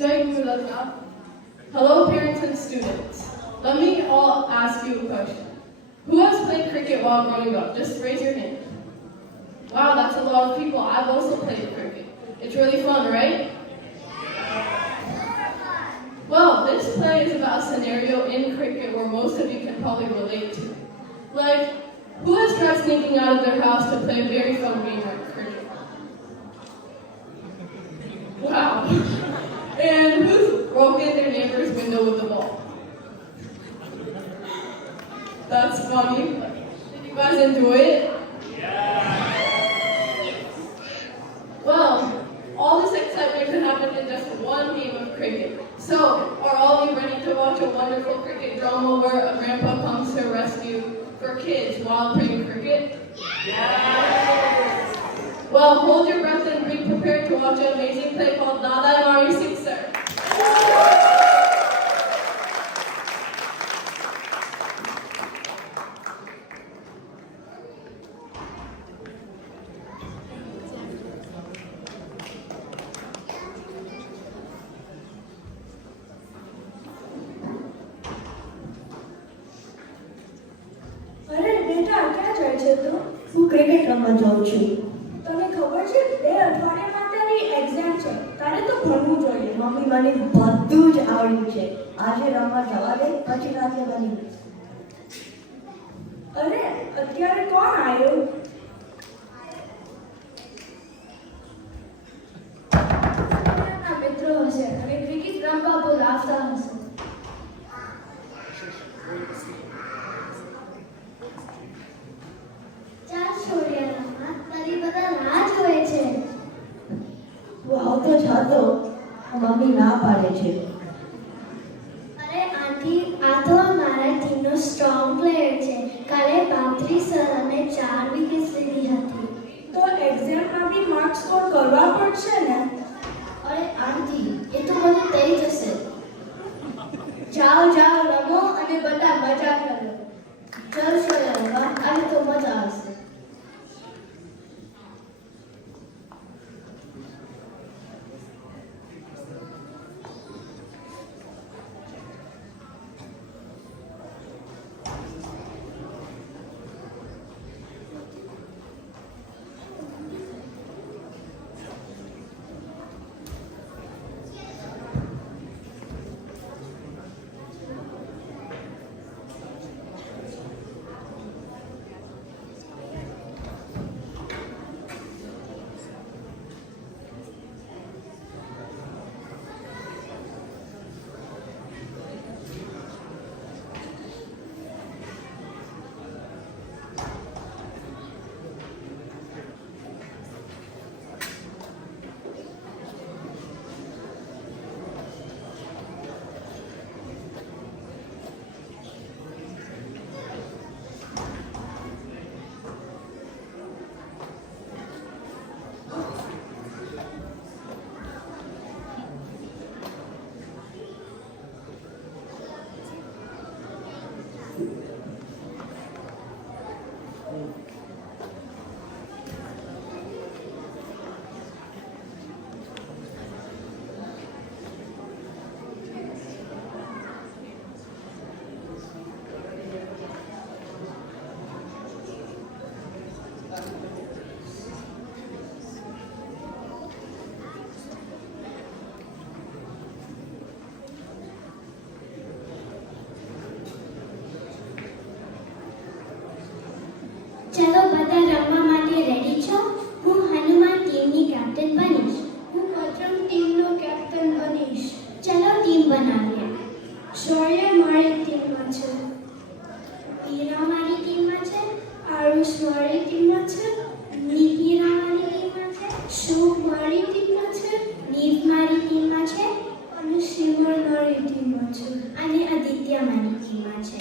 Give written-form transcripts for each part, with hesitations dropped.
Jai Gurulata. Hello, parents and students. Let me all ask you a question. Who has played cricket while growing up? Just raise your hand. Wow, that's a lot of people. I've also played cricket. It's really fun, right? Well, this play is about a scenario in cricket where most of you can probably relate to. Like, who has tried sneaking out of their house to play a very fun game like cricket? Wow. And who's broken their neighbor's window with the ball? That's funny. Did you guys enjoy it? Well, all this excitement can happen in just one game of cricket. So, are all of you ready to watch a wonderful cricket drama where a grandpa comes to rescue for kids while playing cricket? Yes! Well, hold your breath and be prepared to watch an amazing play called Dada Mari Sixer. હું cricket રમવા જાઉં છું. તને ખબર છે 2 અઠવાડિયામાં તારી exam છે. તારે તો ભણવું જોઈએ. મમ્મી મને બધું જ આવડ્યું છે. આજે રમવા જવા દે પછી રાતે બની. અરે અત્યારે કોણ આવ્યું? ના મિત્રો હશે અને ક્રિકેટ રમવા બોલાવતા હશે. ચાલ છોડિયા તારી બધા રાહ જોવે છે. તું આવતો જ હતો. મમ્મી ના પાડે છે. અરે આંટી આ તો અમારા ટીમનો સ્ટ્રોંગ પ્લેયર છે. કાલે 32 રન અને 4 વિકેટ્સ લીધી હતી. તો એક્ઝામમાં બી માર્ક સ્કોર કરવા પડશે ને? અરે આંટી એ તો બધું થઈ જશે. જાઓ જાઓ રમો અને બધા મજા કરો. ચાલ છોડ્યા આજે તો મજા આવશે. ચલો બધા રમવા માટે રેડી છો? હું હનુમાન ટીમની કેપ્ટન બનીશ. હું પતંગ ટીમનો કેપ્ટન બનીશ. ચલો ટીમ બનાવીએ. શૌર્ય મારી ટીમમાં છે. હીરા મારી ટીમમાં છે. આરુષ મારી ટીમમાં છે. નિકિરા મારી ટીમમાં છે. શુભ મારી ટીમમાં છે. નીવ મારી ટીમમાં છે. અને સિમર મારી ટીમમાં છે. અને આદિત્ય મારી ટીમમાં છે.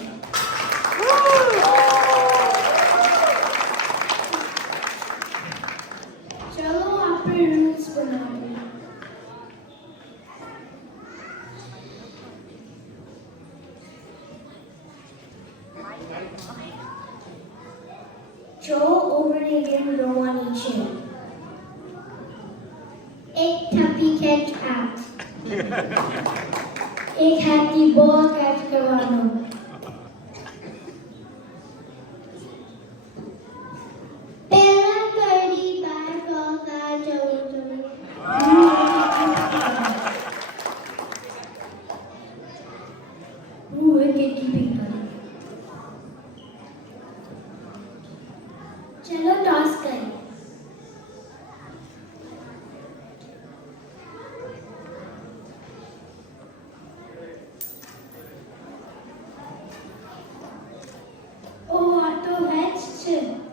ચલો આપણે રૂલ્સ બનાવીએ. જો ઓવરની ગેમ રમવાની છે. એક થપ્પી કેચ આઉટ. એક હેડથી બોલ કેચ કરવાનો. પહેલા કડી બાર ફોકા જવું. હું વિકેટ કીપિંગ કરું. ચલો ટોસ કરીએ.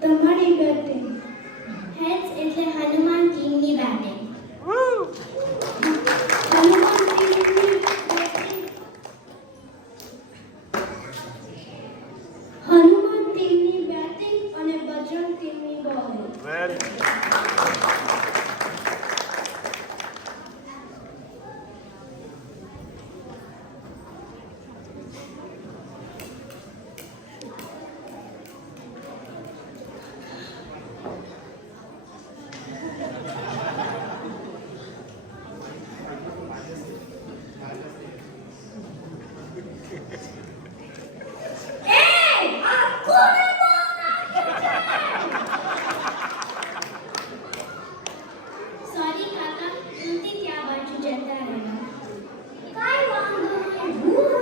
તમારી બેટિંગ. હેડ્સ એટલે હનુમાન ટીમની બેટિંગ. હનુમાન ટીમની બેટિંગ. હનુમાન ટીમની બેટિંગ અને બજરંગ ટીમની બોલિંગ. સોરી કાકા, ઉલટી ત્યાં બાજુ જતા રહેવા. કાઈ વાંધો નહીં,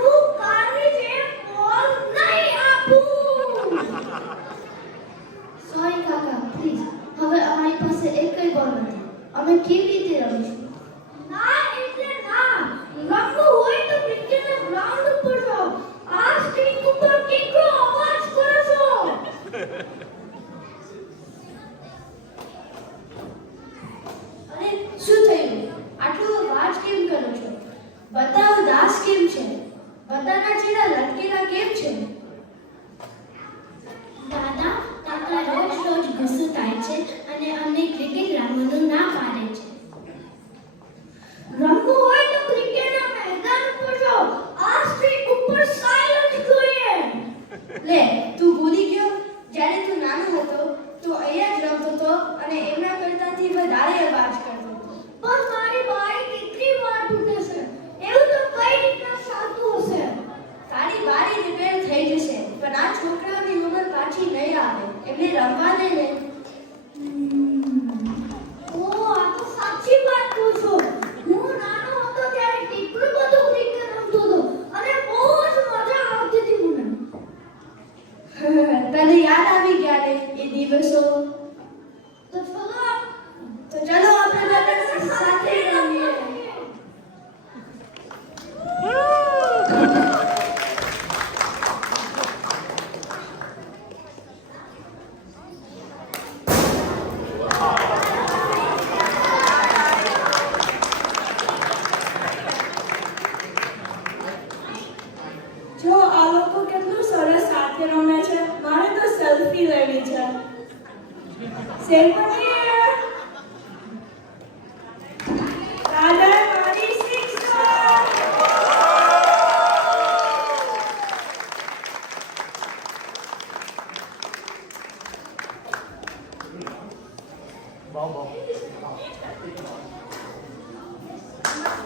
હું કાલી જેમ બોલ નહીં આપું. સોરી કાકા, પ્લીઝ. હવે અમારી પાસે એકય બોલ નથી. અમે કેવી રીતે રમીશું? ના એટલે ના. રમવું હોય તો ક્રિકેટના ગ્રાઉન્ડ ઉપર જાઓ. આ સ્ક્રીન ઉપર કેટલો અવાજ કરો છો. અરે શું થયું? આટલો અવાજ કેમ કરો છો? બતાવો દાસ કેમ છે? બધાના ચહેરા લટકેલા કેમ છે? દાદા, કાકા રોજ રોજ ગુસ્સો થાય છે અને અમને ક્રિકેટ રમવાનું ના પાડે છે. રમવું હોય તો ક્રિકેટના મેદાન ઉપર જાઓ. આ સ્ક્રીન ઉપર સાયલન્સ જોઈએ. લે, તું ભૂલી ગયો? જ્યારે તું નાનો હતો તો અહીંયા જ રમતો હતો અને એમના કરતાથી વધારે અવાજ કરતો હતો. પણ મારી બારી કેટલી વાર તૂટે છે. એવું તો કઈ રીતના ચાલતું હશે. તારી બારી રિપેર થઈ જશે, પણ આ છોકરાઓની ઉંમર પાછી નહીં આવે. એમને રમવા દે ને. ઓહ, આ તો સાચી વાત કહું છું. હું નાનો હતો ત્યારે કેટલું બધું ક્રિકેટ રમતો હતો અને બહુ જ મજા આવતી હતી મને. તને યાદ આવી ગયા ને એ દિવસો? તો ચલો આપણે બધા સાથે રમીએ. જો આ લોકો કેટલું સરસ સાથે રમે છે. મારે તો સેલ્ફી લેવી છે. સેલ્ફી